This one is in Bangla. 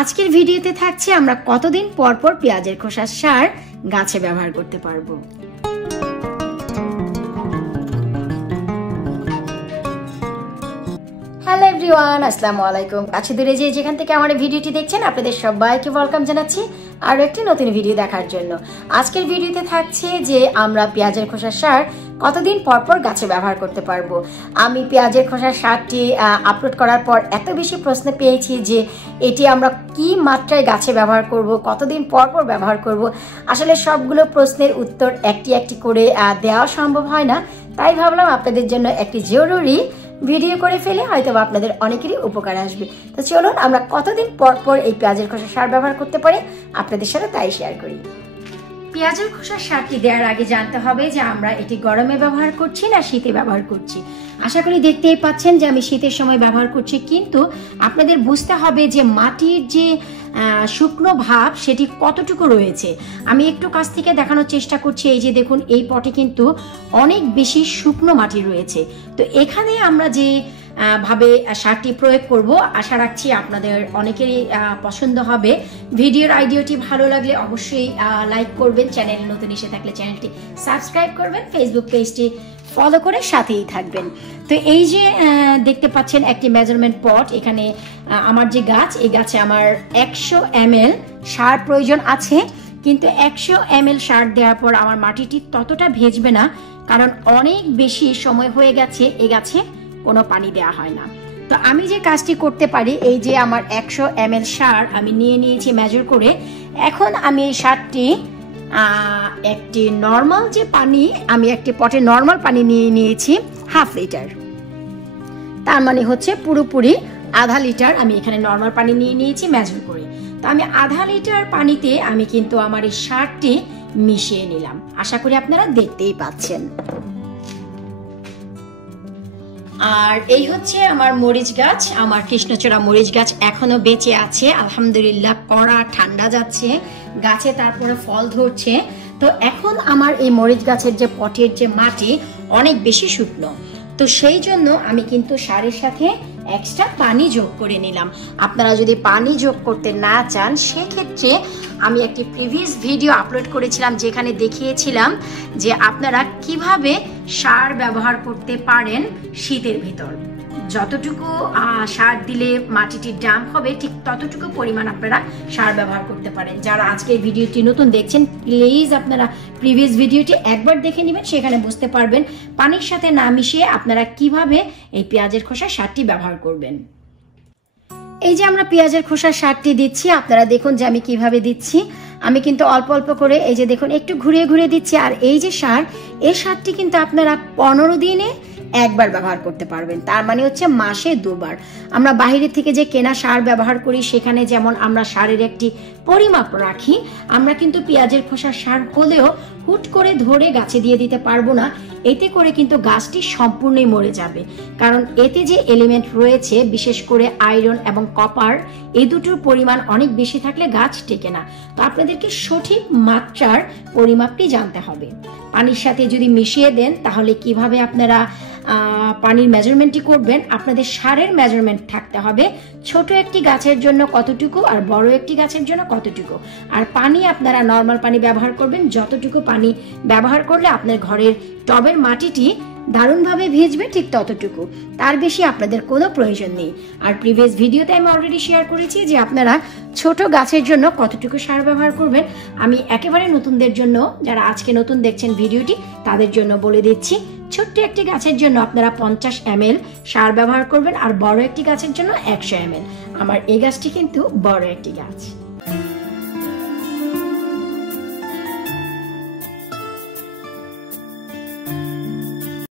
আজকের ভিডিওতে থাকছে আমরা কতদিন পর পর পেঁয়াজের খোসার সার গাছে ব্যবহার করতে পারবো। হ্যালো এভরিওয়ান, আসসালামু আলাইকুম। কাছে দূরে যে যেখান থেকে আমার ভিডিওটি দেখছেন আপনাদের সবাইকে ওয়েলকাম জানাচ্ছি আরও একটি নতুন ভিডিও দেখার জন্য। আজকের ভিডিওতে থাকছে যে আমরা পেঁয়াজের খোসার সার কতদিন পর পর গাছে ব্যবহার করতে পারবো। আমি পেঁয়াজের খোসার সারটি আপলোড করার পর এত বেশি প্রশ্ন পেয়েছি যে এটি আমরা কি মাত্রায় গাছে ব্যবহার করব, কতদিন পর পর ব্যবহার করব। আসলে সবগুলো প্রশ্নের উত্তর একটি একটি করে দেওয়া সম্ভব হয় না, তাই ভাবলাম আপনাদের জন্য একটি জরুরি ভিডিও করে ফেলে হয়তো আপনাদের অনেকেরই উপকার আসবে। তো চলুন আমরা কতদিন পর পর এই পেঁয়াজের খোসার সার ব্যবহার করতে পারি আপনাদের সাথে তাই শেয়ার করি। পেঁয়াজের খোসার সারটি দেওয়ার আগে জানতে হবে যে আমরা এটি গরমে ব্যবহার করছি না শীতে ব্যবহার করছি। আশা করি দেখতেই পাচ্ছেন যে আমি শীতের সময় ব্যবহার করছি, কিন্তু আপনাদের বুঝতে হবে যে মাটির যে শুকনো ভাব সেটি কতটুকু রয়েছে। আমি একটু কাছ থেকে দেখানোর চেষ্টা করছি। এই যে দেখুন, এই পটে কিন্তু অনেক বেশি শুকনো মাটি রয়েছে। তো এখানে আমরা যে ভাবে সারটি প্রয়োগ করব আশা রাখছি আপনাদের অনেকেরই পছন্দ হবে। ভিডিওর আইডিয়াটি ভালো লাগলে অবশ্যই লাইক করবেন, চ্যানেলে নতুন এসে থাকলে চ্যানেলটি সাবস্ক্রাইব করবেন, ফেসবুক পেজটি ফলো করে সাথেই থাকবেন। তো এই যে দেখতে পাচ্ছেন একটি মেজারমেন্ট পট, এখানে আমার যে গাছ, এই গাছে আমার 100 ml সার প্রয়োজন আছে, কিন্তু 100 ml সার দেওয়ার পর আমার মাটিটি ততটা ভেজবে না, কারণ অনেক বেশি সময় হয়ে গেছে এই গাছে কোনো পানি দেওয়া হয় না। তো আমি যে কাজটি করতে পারি, এই যে আমার 100 ml সার আমি নিয়ে নিয়েছি মেজার করে। এখন আমি এই সারটি একটি নর্মাল যে পানি, আমি একটি পটে নর্মাল পানি নিয়ে নিয়েছি হাফ লিটার, তার মানে হচ্ছে পুরোপুরি আধা লিটার আমি এখানে নর্মাল পানি নিয়ে নিয়েছি মেজার করে। তো আমি আধা লিটার পানিতে আমি কিন্তু আমার এই সারটি মিশিয়ে নিলাম। আশা করি আপনারা দেখতেই পাচ্ছেন। আর এই হচ্ছে আমার মরিচ গাছ, আমার কৃষ্ণচূড়া মরিচ গাছ এখনো বেঁচে আছে আলহামদুলিল্লাহ। কড়া ঠান্ডা যাচ্ছে গাছে, তারপরে ফল ধরছে। তো এখন আমার এই মরিচ গাছের যে পটের যে মাটি অনেক বেশি শুকনো, তো সেই জন্য আমি কিন্তু সারের সাথে এক্সট্রা পানি যোগ করে নিলাম। আপনারা যদি পানি যোগ করতে না চান সেক্ষেত্রে আমি একটি প্রিভিয়াস ভিডিও আপলোড করেছিলাম যেখানে দেখিয়েছিলাম যে আপনারা কিভাবে সার ব্যবহার করতে পারেন শীতের ভিতর। যতটুকু সার দিলে মাটিটি ডাম্প হবে ঠিক ততটুকু পরিমাণ আপনারা সার ব্যবহার করতে পারেন। যারা আজকের ভিডিওটি নতুন দেখছেন প্লিজ আপনারা প্রিভিয়াস ভিডিওটি একবার দেখে নেবেন, সেখানে বুঝতে পারবেন পানির সাথে না মিশিয়ে আপনারা কিভাবে এই পেঁয়াজের খোসার সারটি ব্যবহার করবেন। এই যে আমরা পেঁয়াজের খোসার সারটি দিচ্ছি, আপনারা দেখুন যে আমি কিভাবে দিচ্ছি। আমি কিন্তু অল্প অল্প করে, এই যে দেখুন একটু ঘুরিয়ে ঘুরিয়ে দিচ্ছি। আর এই যে সার, এই সারটি কিন্তু আপনারা 15 দিনে একবার ব্যবহার করতে পারবেন, তার মানে হচ্ছে মাসে 2 বার। আমরা বাইরে থেকে যে কেনা সার ব্যবহার করি সেখানে যেমন আমরা সারের একটি পরিমাপ রাখি, আমরা কিন্তু পেঁয়াজের খোসার সার হলেও হুট করে ধরে গাছে দিয়ে দিতে পারবো না। এতে করে কিন্তু গাছটি সম্পূর্ণই মরে যাবে, কারণ এতে যে এলিমেন্ট রয়েছে বিশেষ করে আয়রন এবং কপার, এই দুটোর পরিমাণ অনেক বেশি থাকলে গাছ টেকে না। তো আপনাদেরকে সঠিক মাত্রার পরিমাপটি জানতে হবে। পানির সাথে যদি মিশিয়ে দেন তাহলে কিভাবে আপনারা পানির মেজারমেন্টটি করবেন, আপনাদের সারের মেজারমেন্ট থাকতে হবে ছোট একটি গাছের জন্য কতটুকু আর বড় একটি গাছের জন্য কতটুকু। আর পানি আপনারা নর্মাল পানি ব্যবহার করবেন, যতটুকু পানি ব্যবহার করলে আপনার ঘরের টবের মাটিটি দারুণভাবে ভিজবে ঠিক ততটুকু, তার বেশি আপনাদের কোনো প্রয়োজন নেই। আর প্রিভিয়াস ভিডিওতে আমি অলরেডি শেয়ার করেছি যে আপনারা ছোট গাছের জন্য কতটুকু সার ব্যবহার করবেন। আমি একেবারে নতুনদের জন্য, যারা আজকে নতুন দেখছেন ভিডিওটি, তাদের জন্য বলে দিচ্ছি ছোট্ট একটি গাছের জন্য আপনারা 50 ml সার ব্যবহার করবেন, আর বড় একটি গাছের জন্য 100 ml। আমার এই গাছটি কিন্তু বড় একটি গাছ।